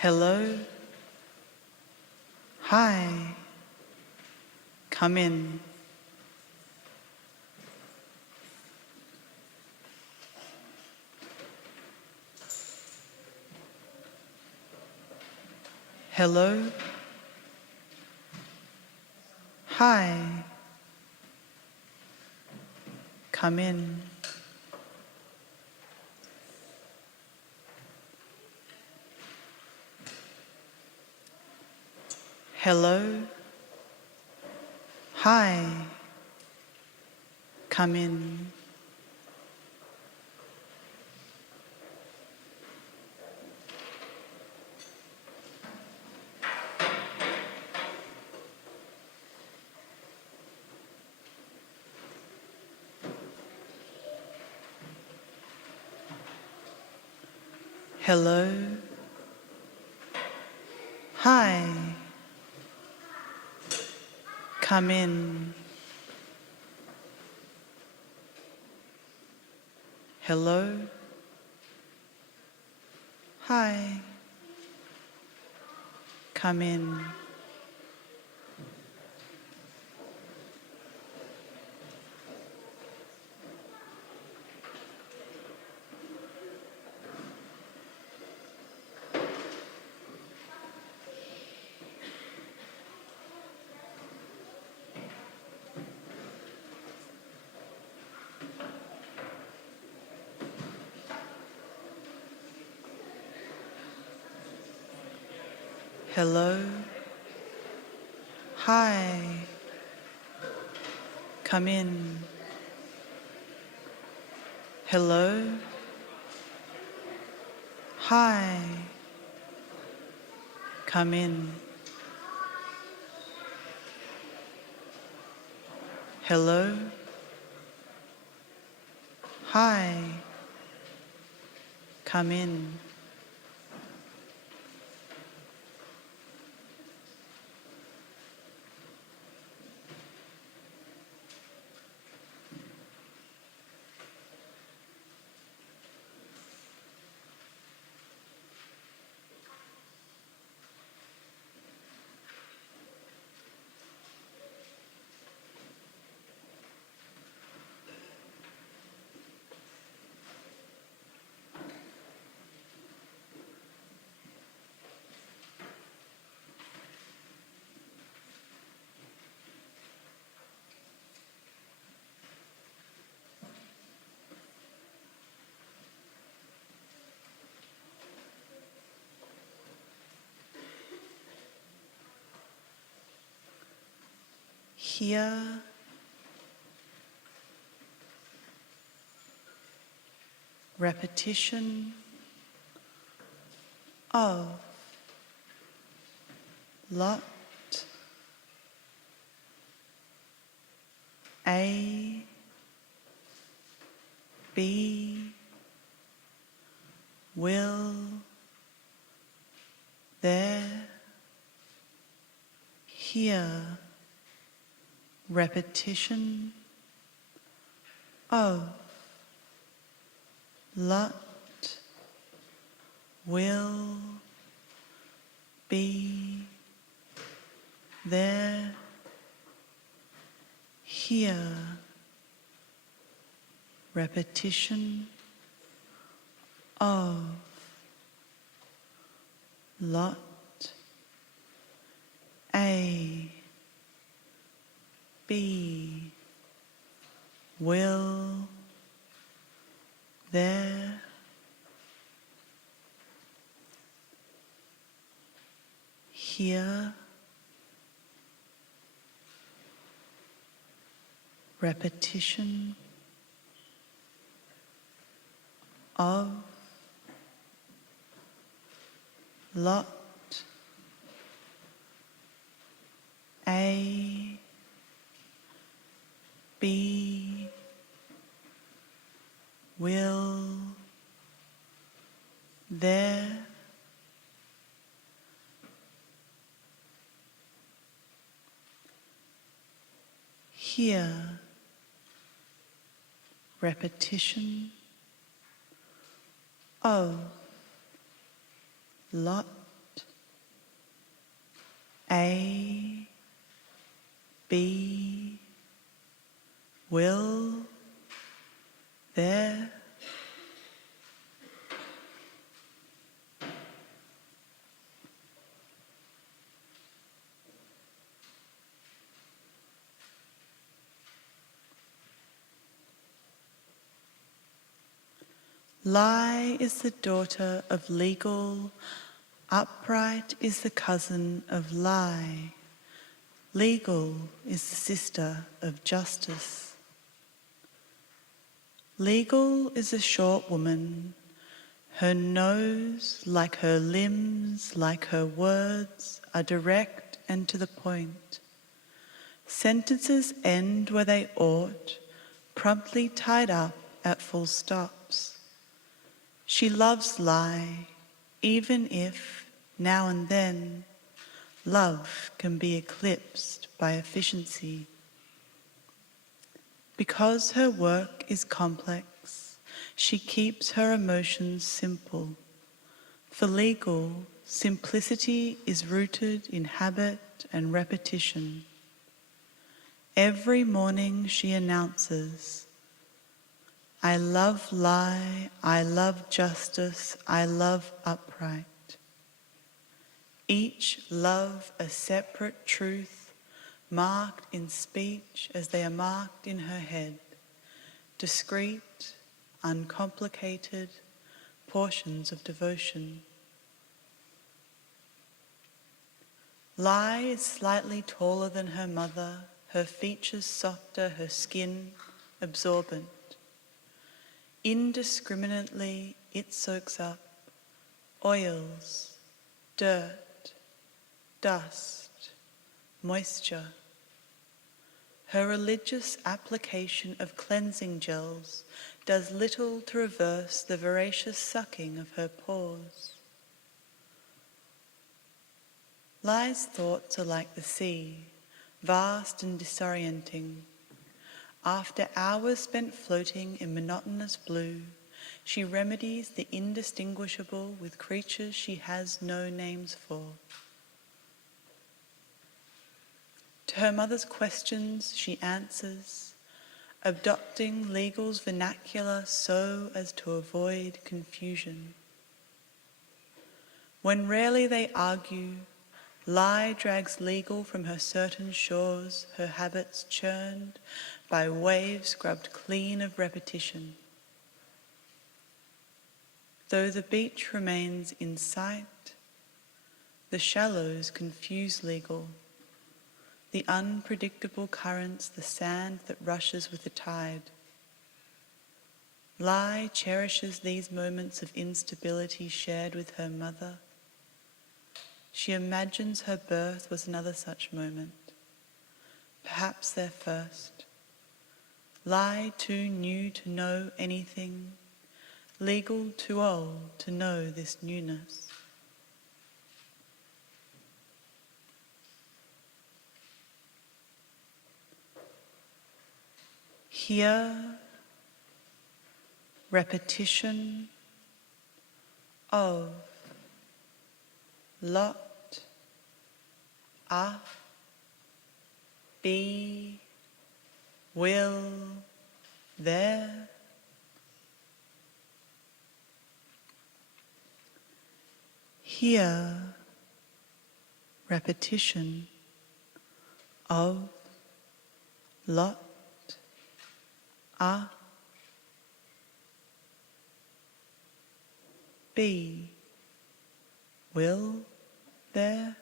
Hello. Hi. Come in. Hello. Hi. Come in. Hello. Hi. Come in. Hello. Hi. Come in. Hello. Hi. Come in. Hello. Hi. Come in. Hello. Hi. Come in. Hello. Hi. Come in. Here, repetition of lot A, B, will, there, here, repetition of lot, will, be, there, here, repetition of lot A, B, will, there, here, repetition of lot A, B, will, there, here, repetition of lot A, B, will, there. Lie is the daughter of legal, upright is the cousin of lie. Legal is the sister of justice. Legal is a short woman, her nose, like her limbs, like her words, are direct and to the point. Sentences end where they ought, promptly tied up at full stops. She loves lie, even if, now and then, love can be eclipsed by efficiency. Because her work is complex, she keeps her emotions simple. For legal, simplicity is rooted in habit and repetition. Every morning she announces, I love lie, I love justice, I love upright. Each love a separate truth, marked in speech as they are marked in her head, discreet, uncomplicated portions of devotion. Lie is slightly taller than her mother, her features softer, her skin absorbent. Indiscriminately it soaks up oils, dirt, dust, moisture. Her religious application of cleansing gels does little to reverse the voracious sucking of her pores. Lie's thoughts are like the sea, vast and disorienting. After hours spent floating in monotonous blue, she remedies the indistinguishable with creatures she has no names for. To her mother's questions she answers, adopting legal's vernacular so as to avoid confusion. When rarely they argue, lie drags legal from her certain shores, her habits churned by waves scrubbed clean of repetition. Though the beach remains in sight, the shallows confuse legal, the unpredictable currents, the sand that rushes with the tide. Lie cherishes these moments of instability shared with her mother. She imagines her birth was another such moment, perhaps their first. Lie too new to know anything, legal too old to know this newness. Here, repetition of lot, be, will, there. Here, repetition of lot, be, will, there.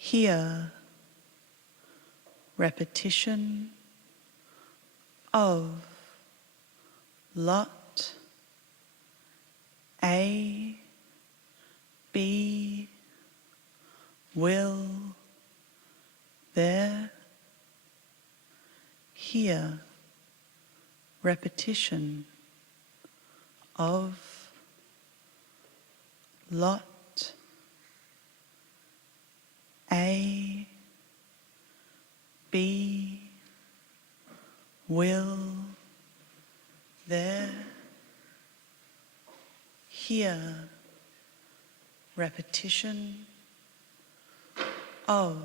Here, repetition of lot, A, B, will, there. Here, repetition of, lot, A, B, will, there. Here, repetition of,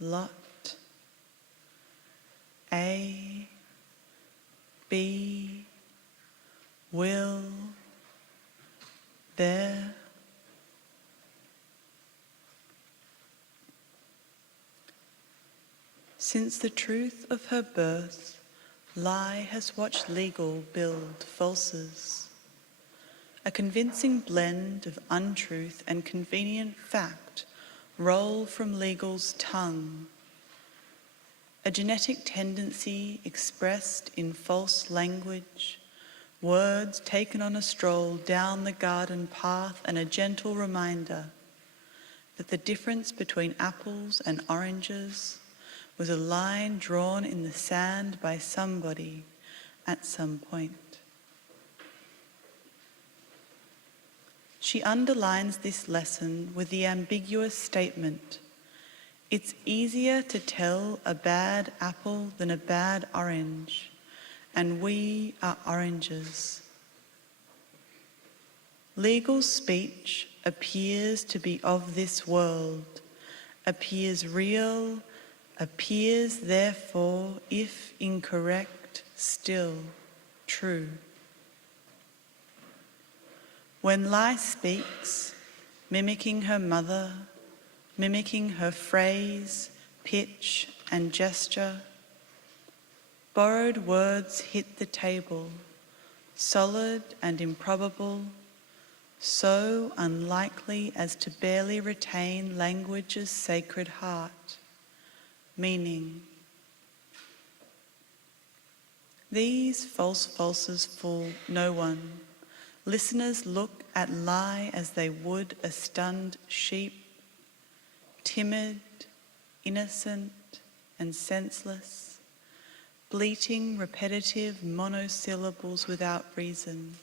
lot, A, B, will, there. Since the truth of her birth, lie has watched legal build falses, a convincing blend of untruth and convenient fact roll from legal's tongue, a genetic tendency expressed in false language, words taken on a stroll down the garden path, and a gentle reminder that the difference between apples and oranges was a line drawn in the sand by somebody at some point. She underlines this lesson with the ambiguous statement, "It's easier to tell a bad apple than a bad orange, and we are oranges." Legal speech appears to be of this world, appears real, appears therefore, if incorrect, still true. When lie speaks, mimicking her mother, mimicking her phrase, pitch and gesture, borrowed words hit the table, solid and improbable, so unlikely as to barely retain language's sacred heart, meaning. These false falses fool no one. Listeners look at lie as they would a stunned sheep, timid, innocent and senseless, bleating repetitive monosyllables without reason.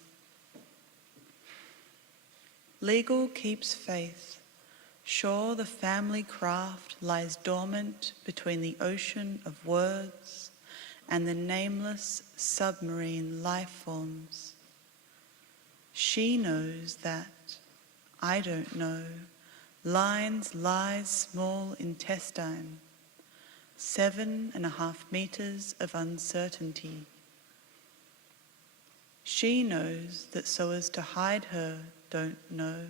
Legal keeps faith, sure the family craft lies dormant between the ocean of words and the nameless submarine life forms. She knows that, I don't know, lines lies small intestine, 7.5 meters of uncertainty. She knows that so as to hide her don't know,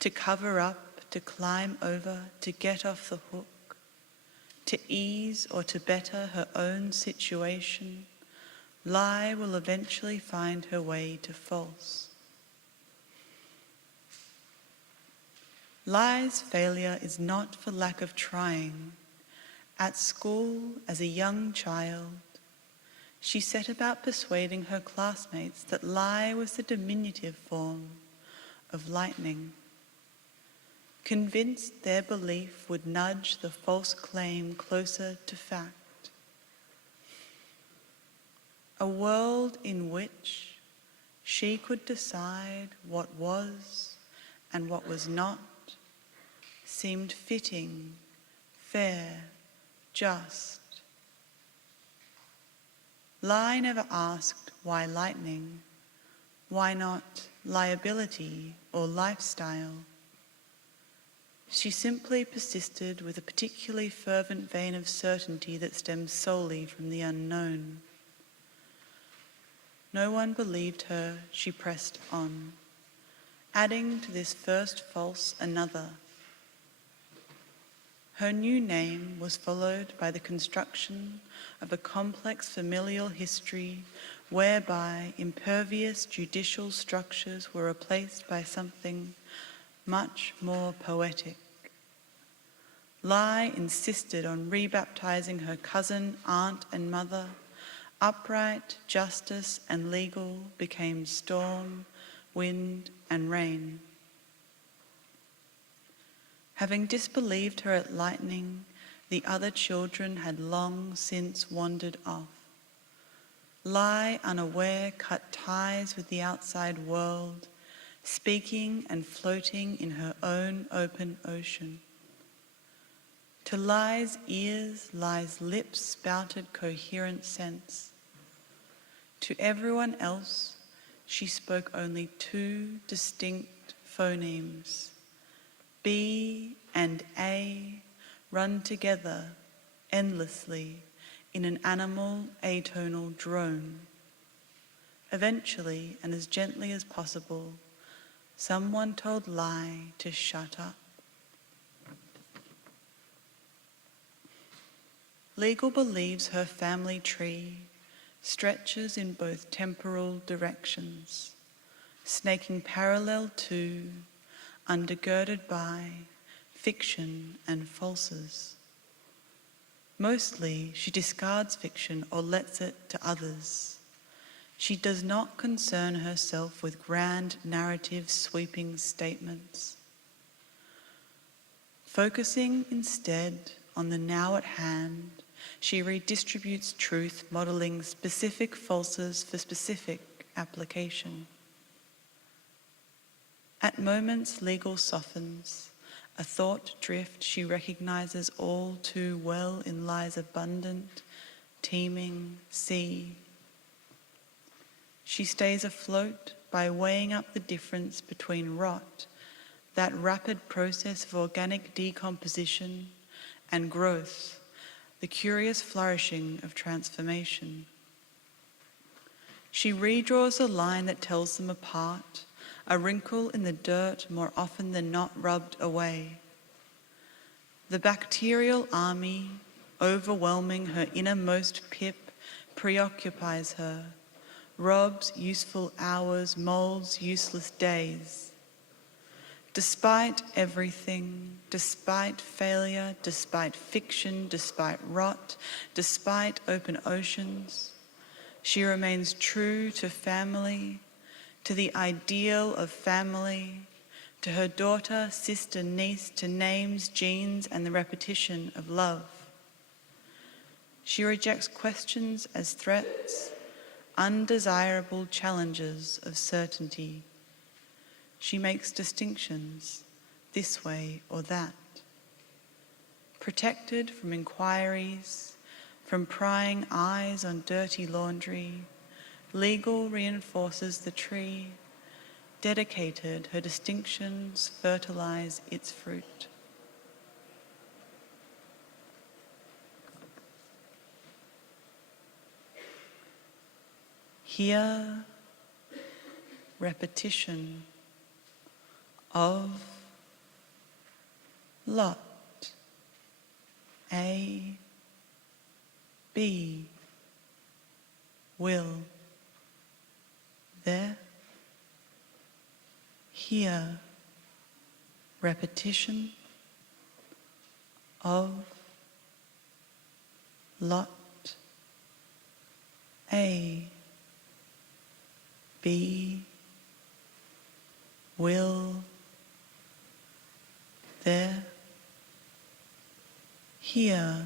to cover up, to climb over, to get off the hook, to ease or to better her own situation, lie will eventually find her way to false. Lie's failure is not for lack of trying. At school, as a young child, she set about persuading her classmates that lie was the diminutive form of lightning, convinced their belief would nudge the false claim closer to fact. A world in which she could decide what was and what was not seemed fitting, fair, just. Lie never asked why lightning, why not liability or lifestyle. She simply persisted with a particularly fervent vein of certainty that stems solely from the unknown. No one believed her, she pressed on, adding to this first false another. Her new name was followed by the construction of a complex familial history whereby impervious judicial structures were replaced by something much more poetic. Lie insisted on rebaptizing her cousin, aunt and mother. Upright, justice and legal became storm, wind and rain. Having disbelieved her at lightning, The other children had long since wandered off. Lie unaware cut ties with the outside world, speaking and floating in her own open ocean. To Lie's ears, Lie's lips spouted coherent sense. To everyone else, she spoke only two distinct phonemes. B and A run together endlessly in an animal atonal drone. Eventually, and as gently as possible, someone told Lie to shut up. Legal believes her family tree stretches in both temporal directions, snaking parallel to, undergirded by, fiction and falses. Mostly, she discards fiction or lets it to others. She does not concern herself with grand narrative sweeping statements. Focusing instead on the now at hand, she redistributes truth, modelling specific falses for specific application. At moments, Legal softens. A thought drift she recognises all too well in Lie's abundant, teeming sea. She stays afloat by weighing up the difference between rot, that rapid process of organic decomposition, and growth, the curious flourishing of transformation. She redraws a line that tells them apart, a wrinkle in the dirt more often than not rubbed away. The bacterial army, overwhelming her innermost pip, preoccupies her, robs useful hours, moulds useless days. Despite everything, despite failure, despite fiction, despite rot, despite open oceans, she remains true to family, to the ideal of family, to her daughter, sister, niece, to names, genes, and the repetition of love. She rejects questions as threats, undesirable challenges of certainty. She makes distinctions, this way or that. Protected from inquiries, from prying eyes on dirty laundry, Legal reinforces the tree. Dedicated, her distinctions fertilize its fruit. Here, repetition of lot, A, B, will, there, here, repetition of lot, A, B, will, there,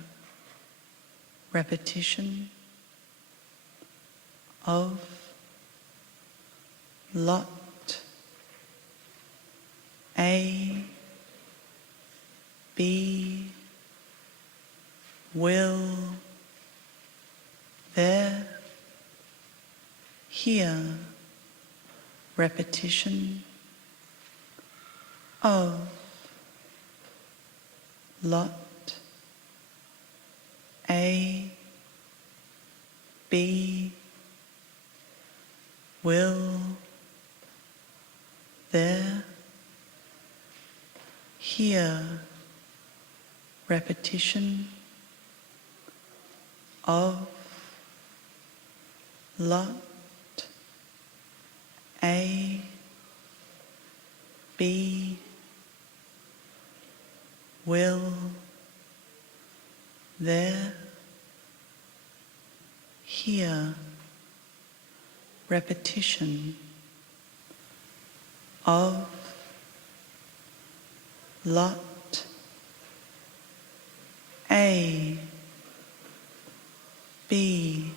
here, repetition of lot, A, B, will, there, here, repetition of lot, A, B, will, there, here, repetition of lot, A, B, will, there, here, repetition of lot, A, B,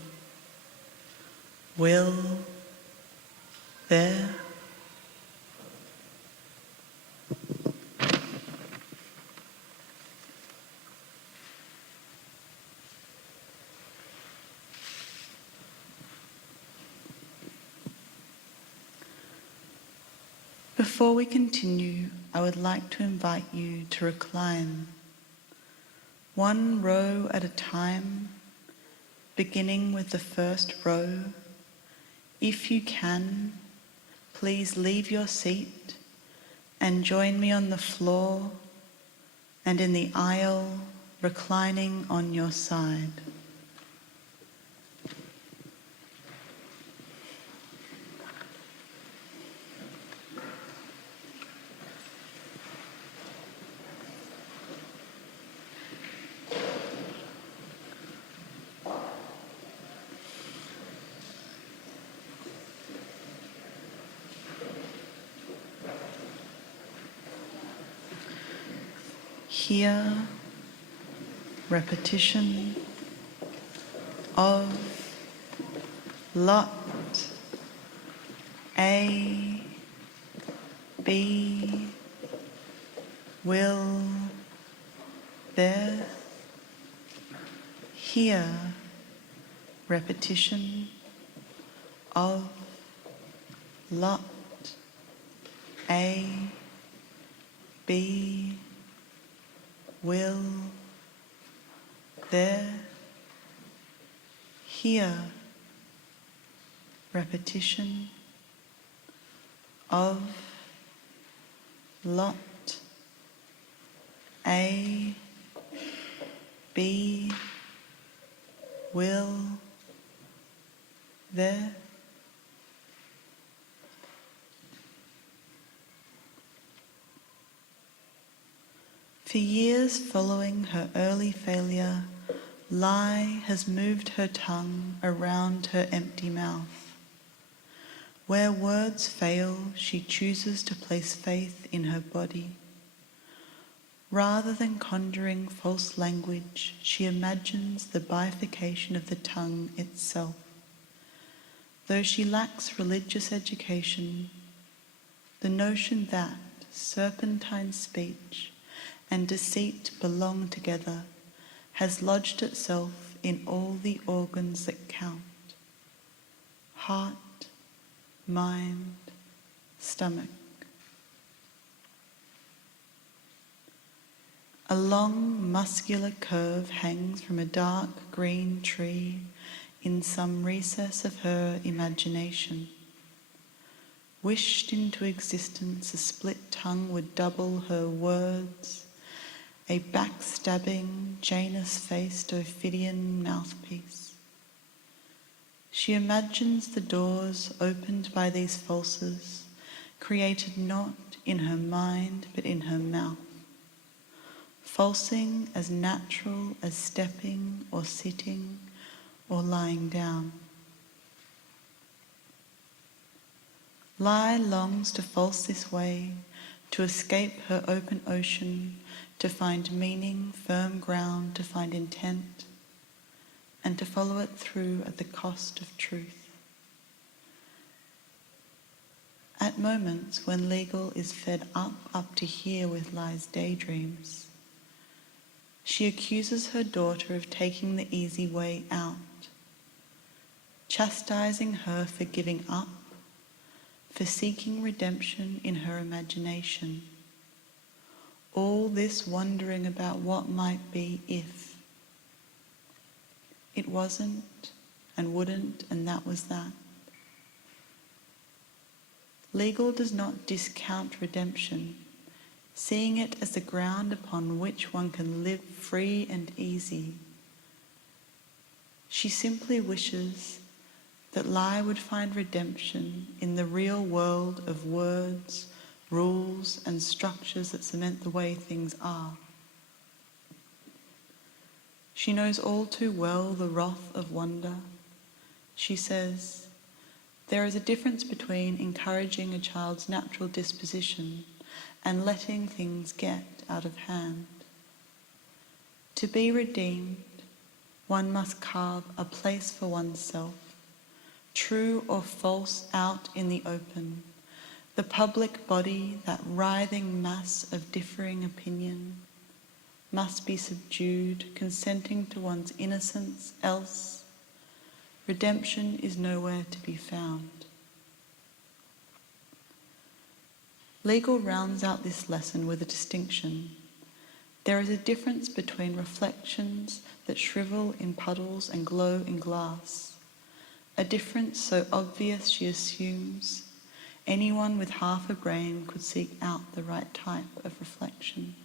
will, there. Before we continue, I would like to invite you to recline, one row at a time, beginning with the first row. If you can, please leave your seat and join me on the floor and in the aisle, reclining on your side. Here, repetition of lot, A, B, will, there. Here, repetition of lot, A, B, will, there. Here, repetition of lot, A, B, will, there. For years following her early failure, lie has moved her tongue around her empty mouth. Where words fail, she chooses to place faith in her body. Rather than conjuring false language, she imagines the bifurcation of the tongue itself. Though she lacks religious education, the notion that serpentine speech and deceit belong together has lodged itself in all the organs that count: heart, mind, stomach. A long muscular curve hangs from a dark green tree in some recess of her imagination. Wished into existence, a split tongue would double her words, a backstabbing, Janus-faced Ophidian mouthpiece. She imagines the doors opened by these falses, created not in her mind but in her mouth, falsing as natural as stepping or sitting or lying down. Lie longs to false this way, to escape her open ocean, to find meaning, firm ground, to find intent, and to follow it through at the cost of truth. At moments when Legal is fed up to here with Lie's daydreams, she accuses her daughter of taking the easy way out, chastising her for giving up, for seeking redemption in her imagination. All this wondering about what might be if. It wasn't and wouldn't, and that was that. Legal does not discount redemption, seeing it as the ground upon which one can live free and easy. She simply wishes that Lie would find redemption in the real world of words, rules and structures that cement the way things are. She knows all too well the wrath of wonder. She says, there is a difference between encouraging a child's natural disposition and letting things get out of hand. To be redeemed, one must carve a place for oneself, true or false out in the open, the public body, that writhing mass of differing opinion, must be subdued, consenting to one's innocence, else redemption is nowhere to be found. Legal rounds out this lesson with a distinction. There is a difference between reflections that shrivel in puddles and glow in glass, a difference so obvious she assumes anyone with half a brain could seek out the right type of reflection.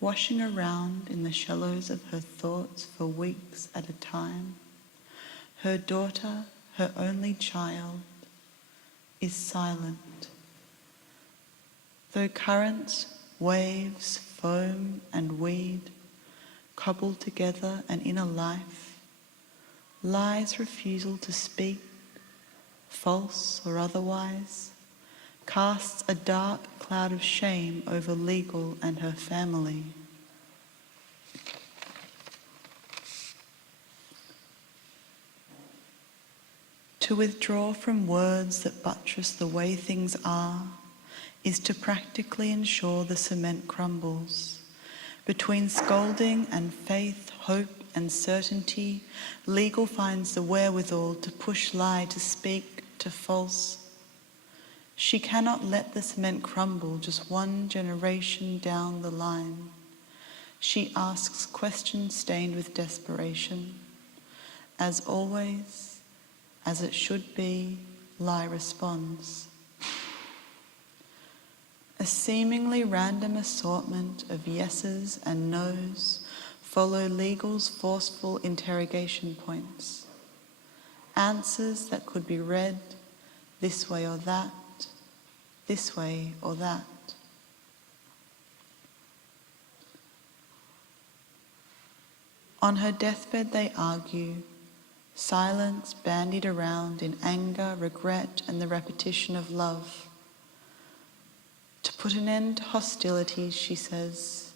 Washing around in the shallows of her thoughts for weeks at a time, her daughter, her only child, is silent. Though currents, waves, foam and weed cobble together an inner life, lies refusal to speak, false or otherwise, casts a dark cloud of shame over Legal and her family. To withdraw from words that buttress the way things are is to practically ensure the cement crumbles. Between scolding and faith, hope and certainty, Legal finds the wherewithal to push lie, to speak, to false. She cannot let the cement crumble just one generation down the line. She asks questions stained with desperation. As always, as it should be, lie responds. A seemingly random assortment of yeses and nos follow Legal's forceful interrogation points. Answers that could be read this way or that, this way or that. On her deathbed they argue, silence bandied around in anger, regret, and the repetition of love. To put an end to hostilities, she says,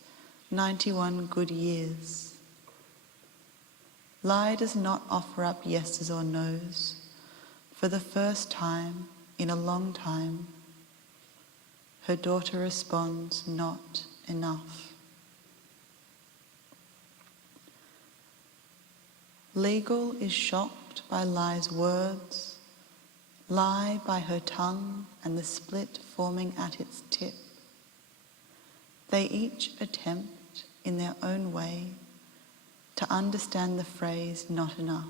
91 good years. Lie does not offer up yeses or nos. For the first time in a long time, her daughter responds, not enough. Legal is shocked by Lie's words, Lie by her tongue and the split forming at its tip. They each attempt, in their own way, to understand the phrase not enough.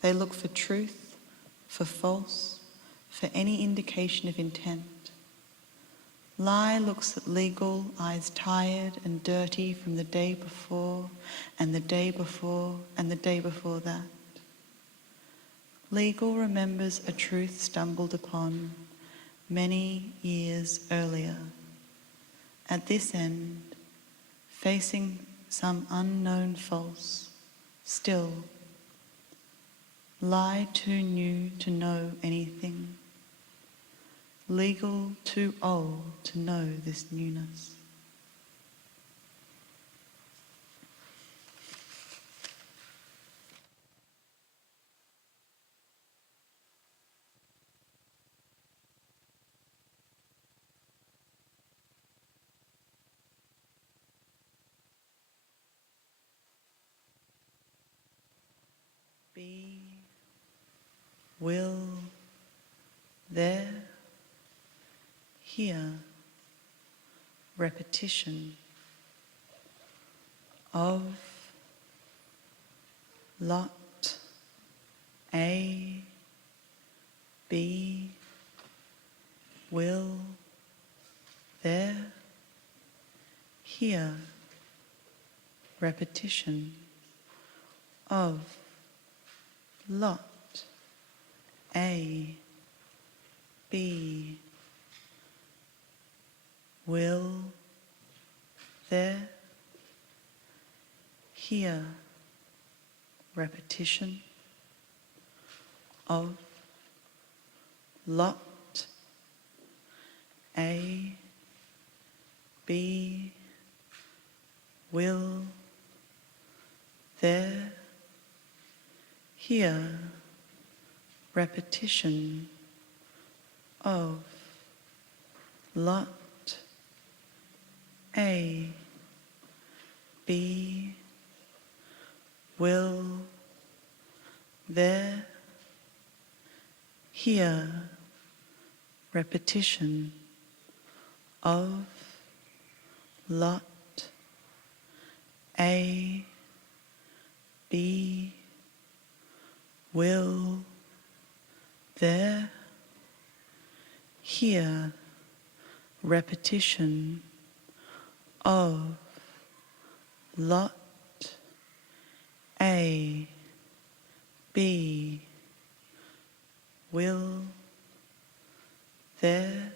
They look for truth, for false, for any indication of intent. Lie looks at Legal, eyes tired and dirty from the day before, and the day before, and the day before that. Legal remembers a truth stumbled upon many years earlier. At this end, facing some unknown false, still, Lie too new to know anything. Legal too old to know this newness. Be, will, there, here, repetition of, lot, A, be, will, there, here, repetition of, lot, A, be, will, there, here, repetition of, lot, A, B, will, there, here, repetition of, lot, A, B, will, there, here, repetition of, lot, A, B, will, there, here, repetition of, lot, A, B, will, there,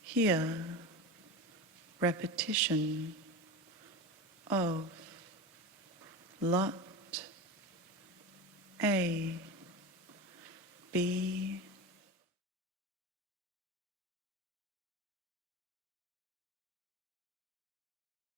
here, repetition of, lot, A, B,